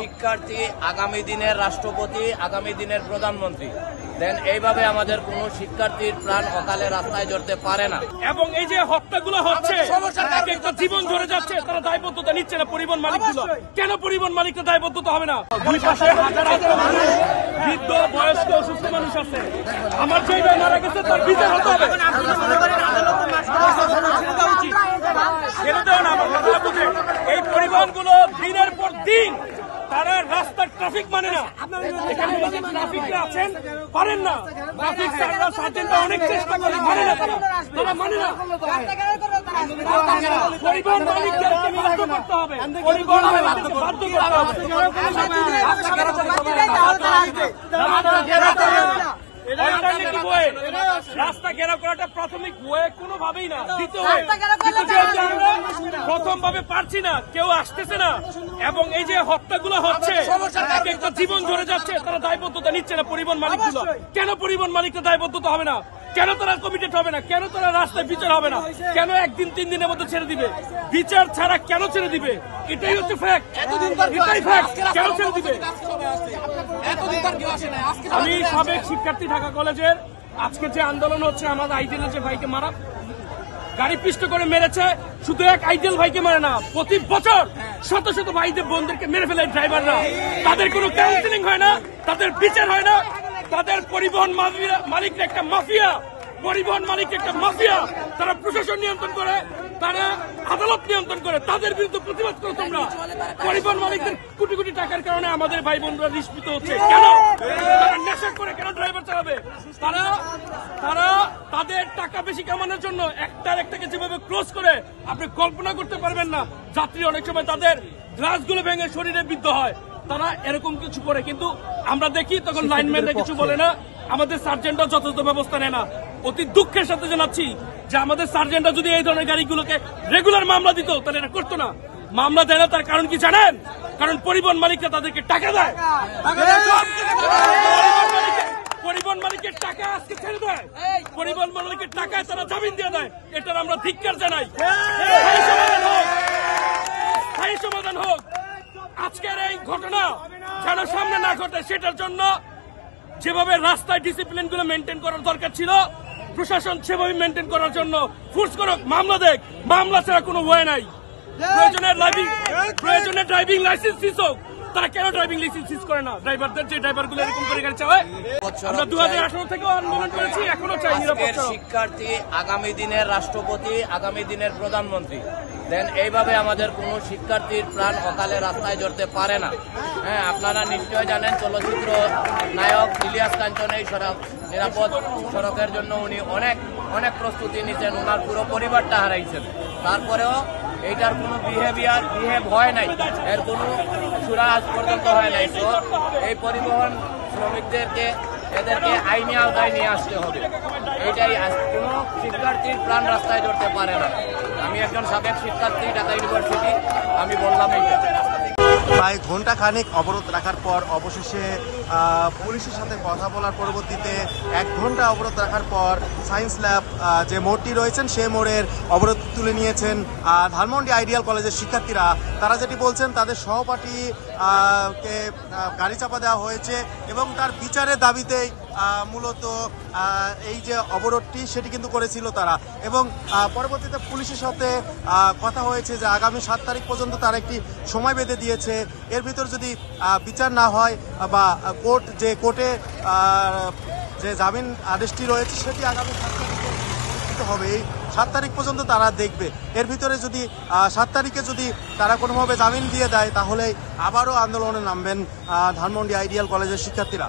শিক্ষার্থী আগামী দিনের রাষ্ট্রপতি, আগামী দিনের প্রধানমন্ত্রী। দেন এইভাবে আমাদের কোন শিক্ষার্থীর প্রাণ অকালে রাস্তায় জড়তে পারে না। এবং এই যে হত্যাগুলো হচ্ছে, একটা জীবন ঝরে যাচ্ছে, তারা দায়বদ্ধতা নিচ্ছে না পরিবহন মালিকগুলো। কেন পরিবহন মালিকরা দায়বদ্ধতা হবে না? দুই পাশে হাজার হাজার মানুষ, বৃদ্ধ, বয়স্ক, অসুস্থ মানুষ আছে। আমার যে ভাই মারা গেছে তার বিচার হতে হবে। এই পরিবহনগুলো দিনের পর দিন তারা রাস্তার ট্রাফিক মানে না। এখানে ট্রাফিকরা আছেন, পারেন না। ট্রাফিক সার্জেন্টরা অনেক চেষ্টা করে, মানে না, তারা মানে না। পরিবহন মালিকদেরকে বাধ্য করতে হবে, পরিবহন মালিকদেরকে বাধ্য করতে হবে। রাস্তা ঘেরাও করাটা প্রাথমিক ওয়ে কোনোভাবেই না, দ্বিতীয় প্রথম ভাবে পারছি না, কেউ আসতেছে না। এবং এই যে হত্যাগুলো হচ্ছে, একটা জীবন ঝরে যাচ্ছে, তারা দায়বদ্ধতা নিচ্ছে না পরিবহন মালিকগুলো। কেন পরিবহন মালিকরা দায়বদ্ধতা হবে না? কেন তারা কমিটেড হবে না? কেন তারা রাস্তায় বিচার হবে না? কেন একদিন 3 দিনের মধ্যে ছেড়ে দিবে? বিচার ছাড়া কেন ছেড়ে দিবে? এটাই হচ্ছে ফ্যাক্ট, এটাই ফ্যাক্ট। কেন ছেড়ে দিবে? আমি সাবেক শিক্ষার্থী ঢাকা কলেজের। আজকে যে আন্দোলন হচ্ছে, আমাদের আইডিয়াল যে ভাইকে মারা, গাড়ি পিষ্ট করে মেরেছে, শুধু এক আইডিয়াল ভাইকে মারে না, প্রতি বছর শত শত ভাইদের বোনদেরকে মেরে ফেলে ড্রাইভাররা। তাদের কোনো কাউন্সিলিং হয় না, তাদের বিচার হয় না। তাদের পরিবহন মালিকরা একটা মাফিয়া, পরিবহন মালিক একটা মাফিয়া। তারা প্রশাসন নিয়ন্ত্রণ করে, তারা আদালত নিয়ন্ত্রণ করে। তাদের বিরুদ্ধে প্রতিবাদ করো তোমরা। পরিবহন মালিকদের কোটি কোটি টাকার কারণে আমাদের ভাই বোনরা নিষ্পৃত হচ্ছে। কেন তারা নেশা করে কেন ড্রাইভার চালাবে? তারা তাদের টাকা বেশি কামানোর জন্য একটার একটাকে যেভাবে ক্লোজ করে আপনি কল্পনা করতে পারবেন না। যাত্রী অনেক সময় তাদের গ্লাসগুলো ভেঙে শরীরে বিদ্ধ হয়, তারা এরকম কিছু করে। কিন্তু আমরা দেখি তখন লাইনম্যানরা কিছু বলে না, আমাদের সার্জেন্টরা যথাযথ ব্যবস্থা নেয় না। অতি দুঃখের সাথে জানাচ্ছি যে আমাদের সার্জেন্টরা যদি এই ধরনের গাড়িগুলোকে রেগুলার মামলা দিত তাহলে এটা করতো না। মামলা দেয় না, তার কারণ কি জানেন? কারণ পরিবহন মালিকরা তাদেরকে টাকা দেয়। পরিবহন মালিকের টাকা আজকে ছেড়ে দেয়, পরিবহন মালিকের টাকায় তারা জামিন দিয়ে দেয়। এটার আমরা ধিক্কার জানাই। স্থায়ী সমাধান হোক। আজকের এই ঘটনা যেন সামনে না ঘটে, সেটার জন্য যেভাবে রাস্তায় ডিসিপ্লিন গুলো মেনটেন করার দরকার ছিল, প্রশাসন সেভাবে মেনটেন করার জন্য ফোর্স করুক, মামলা দেখ। মামলা ছাড়া কোনো ওয়ে নাই। প্রয়োজনে ড্রাইভিং লাইসেন্স সিজ হোক। তারা কেন ড্রাইভিং লাইসেন্স সিজ করে না? ড্রাইভারদের যে ড্রাইভারগুলো এরকম করে গাড়ি চালায়। আমরা 2018 থেকেও আন্দোলন করেছি, এখনো চাই নিরাপত্তা। শিক্ষার্থী আগামী দিনের রাষ্ট্রপতি, আগামী দিনের প্রধানমন্ত্রী। দেন এইভাবে আমাদের কোন শিক্ষার্থীর প্রাণ অকালে রাস্তায় জড়তে পারে না। হ্যাঁ, আপনারা নিশ্চয় জানেন চলচ্চিত্র নায়ক ইলিয়াস কাঞ্চন এই নিরাপদ সড়কের জন্য উনি অনেক অনেক প্রস্তুতি নিচ্ছেন, ওনার পুরো পরিবারটা হারাইছেন। তারপরেও এইটার কোনো বিহেভ হয় নাই, এর কোনো সুরা আজ পর্যন্ত হয় নাই। তো এই পরিবহন শ্রমিকদেরকে এদেরকে আইনি আওতায় নিয়ে আসতে হবে। এইটাই, কোনো শিক্ষার্থীর প্রাণ রাস্তায় জড়তে পারে না। আমি একজন সাবেক শিক্ষার্থী, ঢাকা ইউনিভার্সিটি, আমি বললাম এইটা। প্রায় ঘন্টা খানেক অবরোধ রাখার পর অবশেষে পুলিশের সাথে কথা বলার পরবর্তীতে 1 ঘন্টা অবরোধ রাখার পর সায়েন্স ল্যাব যে মোড়টি রয়েছেন সেই মোড়ের অবরোধ তুলে নিয়েছেন ধানমন্ডি আইডিয়াল কলেজের শিক্ষার্থীরা। তারা যেটি বলছেন, তাদের সহপাঠী কে গাড়ি চাপা দেওয়া হয়েছে এবং তার বিচারের দাবিতেই মূলত এই যে অবরোধটি সেটি কিন্তু করেছিল তারা। এবং পরবর্তীতে পুলিশের সাথে কথা হয়েছে যে আগামী 7 তারিখ পর্যন্ত তারা একটি সময় বেঁধে দিয়েছে। এর ভিতর যদি বিচার না হয় বা কোর্টে যে জামিন আদেশটি রয়েছে সেটি আগামী 7 তারিখে দিতে হবে। এই 7 তারিখ পর্যন্ত তারা দেখবে। এর ভিতরে যদি 7 তারিখে যদি তারা কোনোভাবে জামিন দিয়ে দেয় তাহলে আবারও আন্দোলনে নামবেন ধানমন্ডি আইডিয়াল কলেজের শিক্ষার্থীরা।